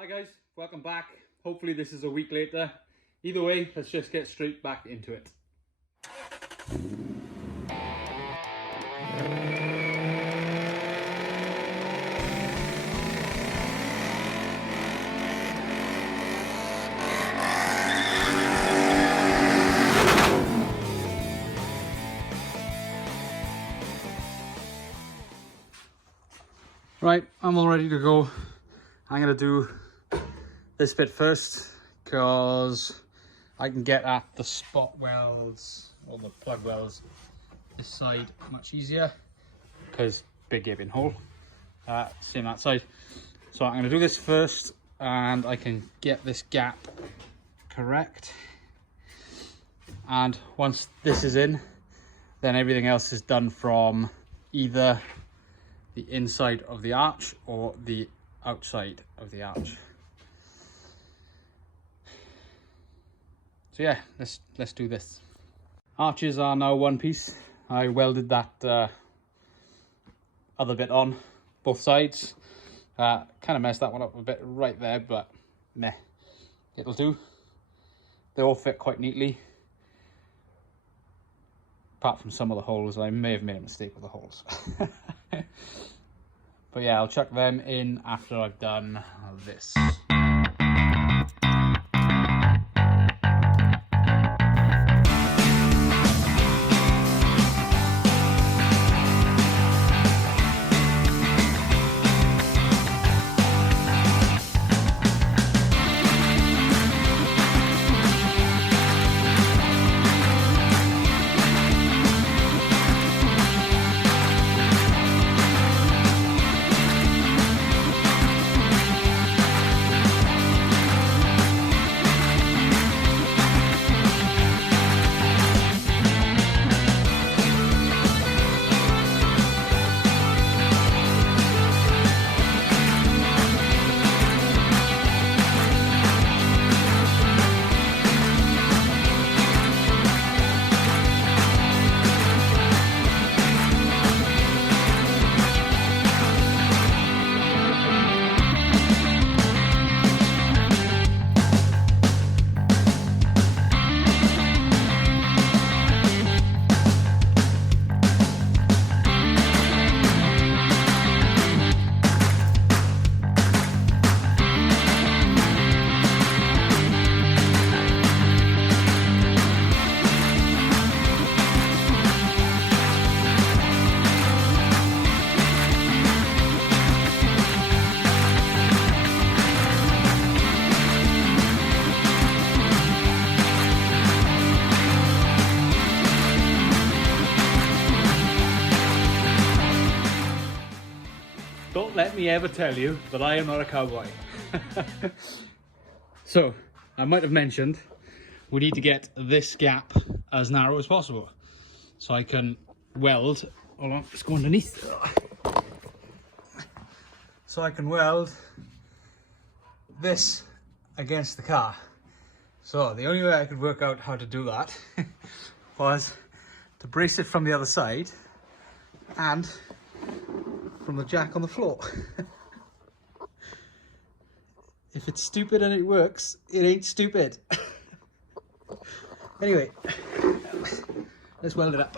Hi guys, welcome back. Hopefully this is a week later. Either way, let's just get straight back into it. Right, I'm all ready to go. I'm gonna do this bit first because I can get at the spot welds or the plug welds this side much easier because big gaping hole. Same that side. So I'm gonna do this first and I can get this gap correct. And once this is in, then everything else is done from either the inside of the arch or the outside of the arch. So yeah, let's do this. Arches are now one piece. I welded that other bit on both sides. Kind of messed that one up a bit right there, but meh, it'll do. They all fit quite neatly, apart from some of the holes. I may have made a mistake with the holes. But yeah, I'll chuck them in after I've done this. Don't let me ever tell you that I am not a cowboy. So, I might have mentioned we need to get this gap as narrow as possible. So I can weld, hold on, let's go underneath. So I can weld this against the car. So the only way I could work out how to do that was to brace it from the other side and from the jack on the floor. If it's stupid and it works, it ain't stupid. Anyway, let's weld it up.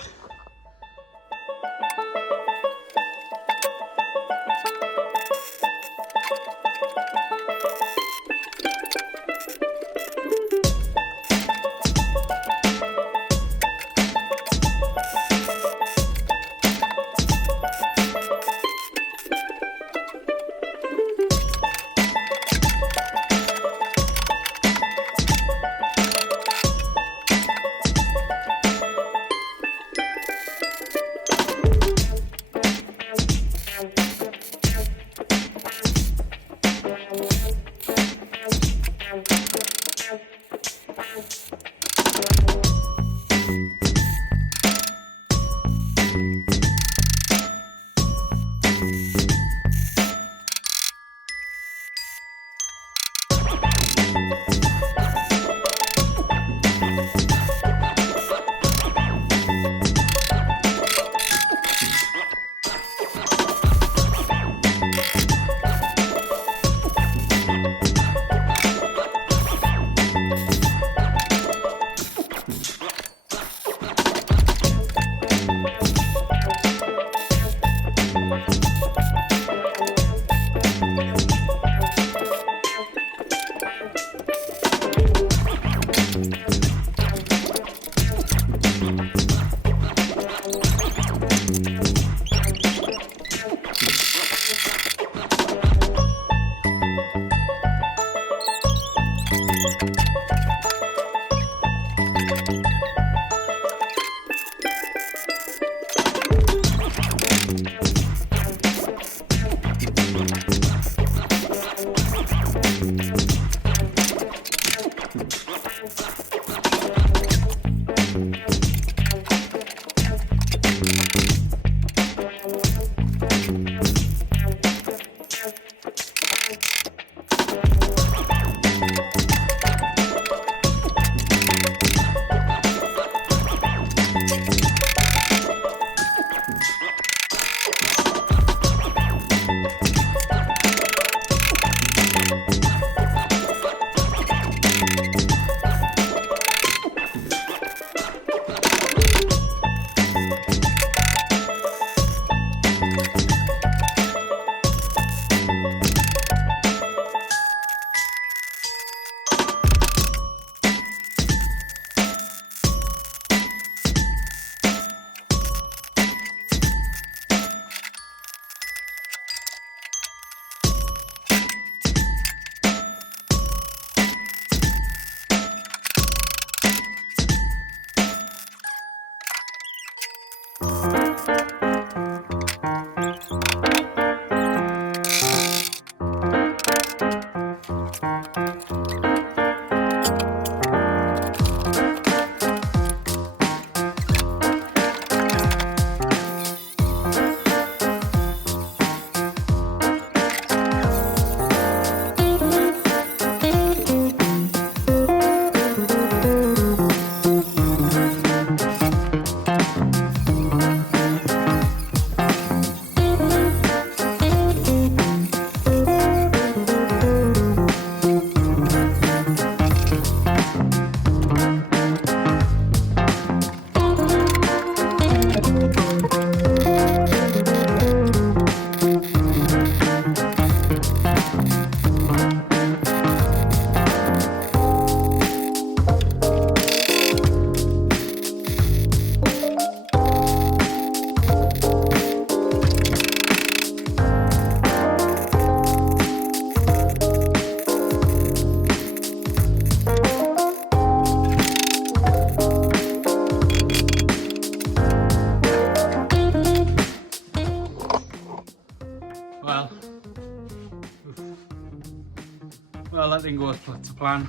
Well, that didn't go to plan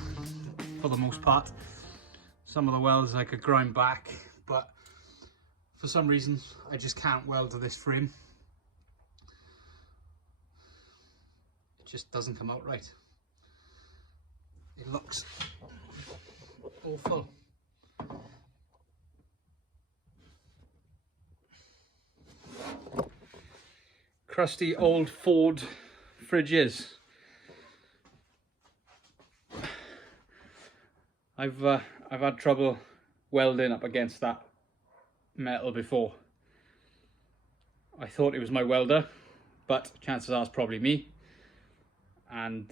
for the most part. Some of the welds I could grind back, but for some reason I just can't weld to this frame. It just doesn't come out right. It looks awful. Crusty old Ford fridges. I've had trouble welding up against that metal before. I thought it was my welder, but chances are it's probably me. And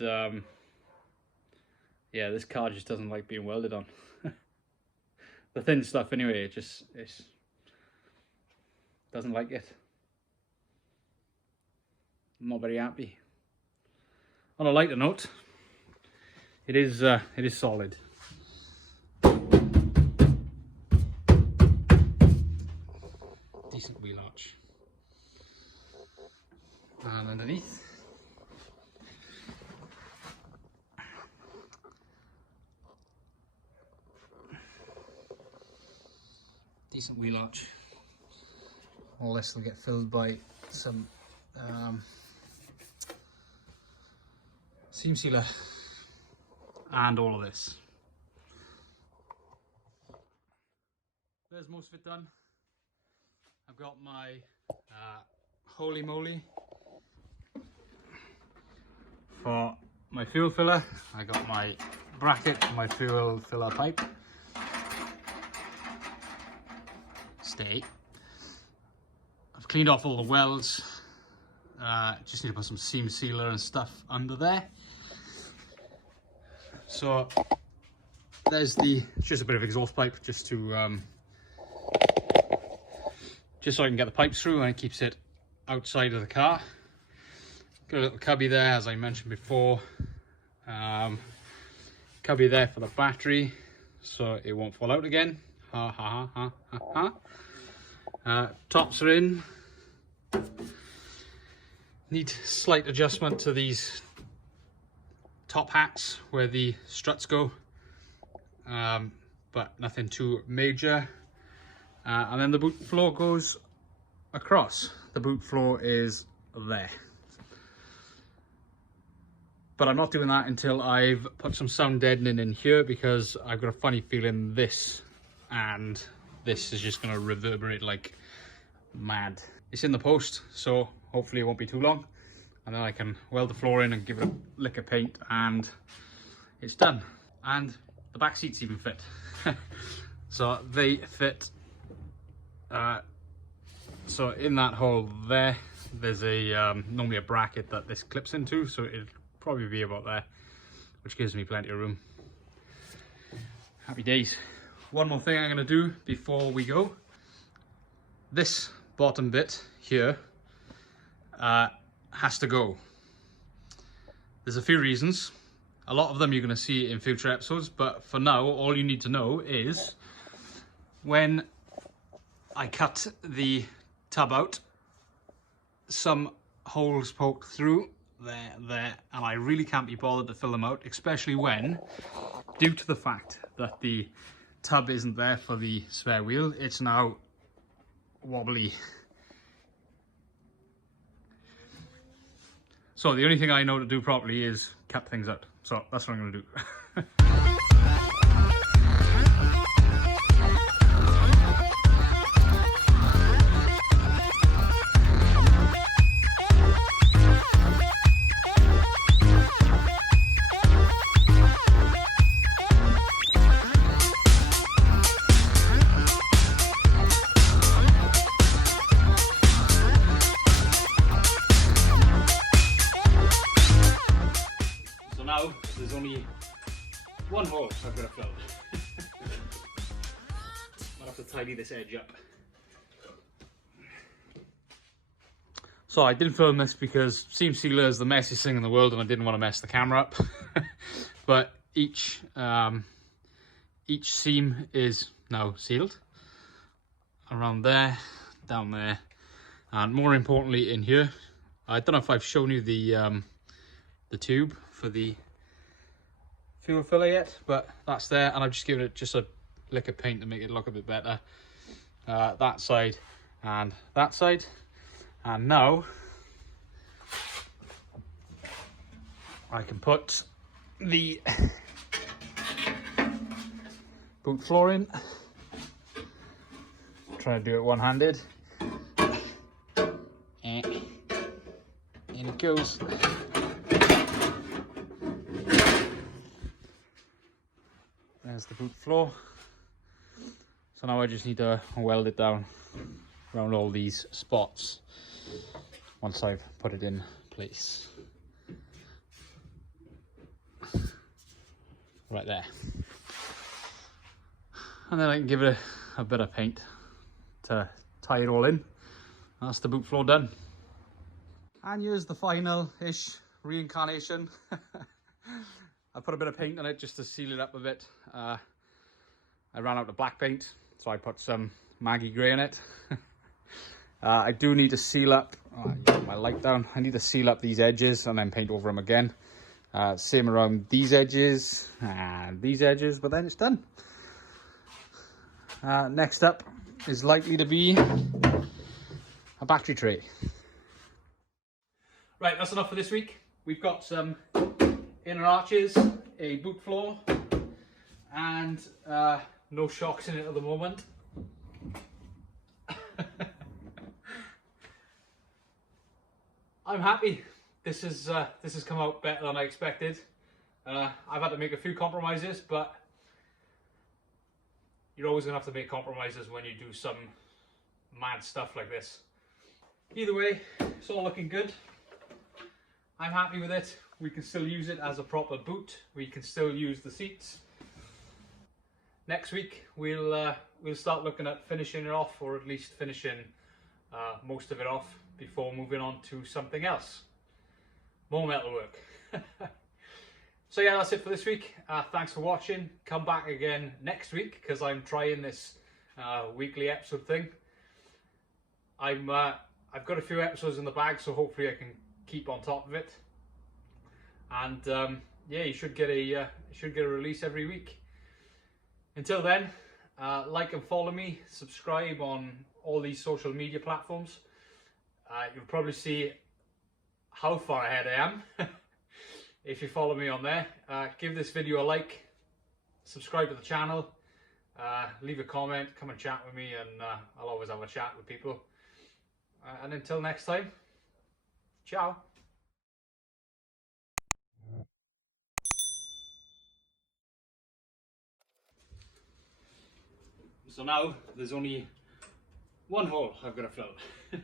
yeah, this car just doesn't like being welded on. The thin stuff anyway, it doesn't like it. I'm not very happy. On a lighter note, it is solid. Decent wheel arch. And underneath, decent wheel arch. All this will get filled by some seam sealer and all of this. There's most of it done. I've got my holy moly for my fuel filler. I got my bracket for my fuel filler pipe. Stay. I've cleaned off all the welds. Just need to put some seam sealer and stuff under there. So there's just a bit of exhaust pipe just to just so I can get the pipes through, and it keeps it outside of the car. Got a little cubby there, as I mentioned before. Cubby there for the battery, so it won't fall out again. Ha ha ha ha ha ha. Tops are in. Need slight adjustment to these top hats where the struts go, but nothing too major. And then the boot floor goes across. The boot floor is there. But I'm not doing that until I've put some sound deadening in here, because I've got a funny feeling this and this is just going to reverberate like mad. It's in the post, so hopefully it won't be too long. And then I can weld the floor in and give it a lick of paint and it's done. And the back seats even fit. So they fit. So in that hole there, there's a normally a bracket that this clips into, so it'll probably be about there, which gives me plenty of room. Happy days. One more thing I'm going to do before we go. This bottom bit here has to go. There's a few reasons. A lot of them you're going to see in future episodes, but for now all you need to know is when I cut the tub out, some holes poked through there, and I really can't be bothered to fill them out, especially when, due to the fact that the tub isn't there for the spare wheel, it's now wobbly. So the only thing I know to do properly is cut things out. So that's what I'm going to do. Now there's only one hole I've got to fill. Might have to tidy this edge up. So I didn't film this because seam sealer is the messiest thing in the world and I didn't want to mess the camera up. But each seam is now sealed. Around there, down there, and more importantly in here. I don't know if I've shown you the tube for the fuel filler yet, but that's there, and I've just given it just a lick of paint to make it look a bit better. That side and that side, and now I can put the boot floor in. Try to do it one-handed. In it goes. There's the boot floor. So now I just need to weld it down around all these spots once I've put it in place. Right there. And then I can give it a bit of paint to tie it all in. That's the boot floor done. And here's the final-ish reincarnation. I put a bit of paint on it just to seal it up a bit. I ran out of black paint, so I put some Maggie grey in it. I do need to seal up, get my light down, I need to seal up these edges and then paint over them again. Same around these edges and these edges, but then it's done. Next up is likely to be a battery tray. Right, that's enough for this week. We've got some inner arches, a boot floor, and no shocks in it at the moment. I'm happy. This has come out better than I expected. I've had to make a few compromises, but you're always gonna have to make compromises when you do some mad stuff like this. Either way, it's all looking good. I'm happy with it. We can still use it as a proper boot. We can still use the seats. Next week we'll start looking at finishing it off, or at least finishing most of it off before moving on to something else. More metal work. So yeah, that's it for this week. Thanks for watching. Come back again next week because I'm trying this weekly episode thing. I've got a few episodes in the bag, so hopefully I can keep on top of it. And yeah, you should get a release every week. Until then, like and follow me, subscribe on all these social media platforms. You'll probably see how far ahead I am if you follow me on there. Give this video a like, subscribe to the channel, leave a comment, come and chat with me, and I'll always have a chat with people. And until next time, ciao. So now there's only one hole I've got to fill.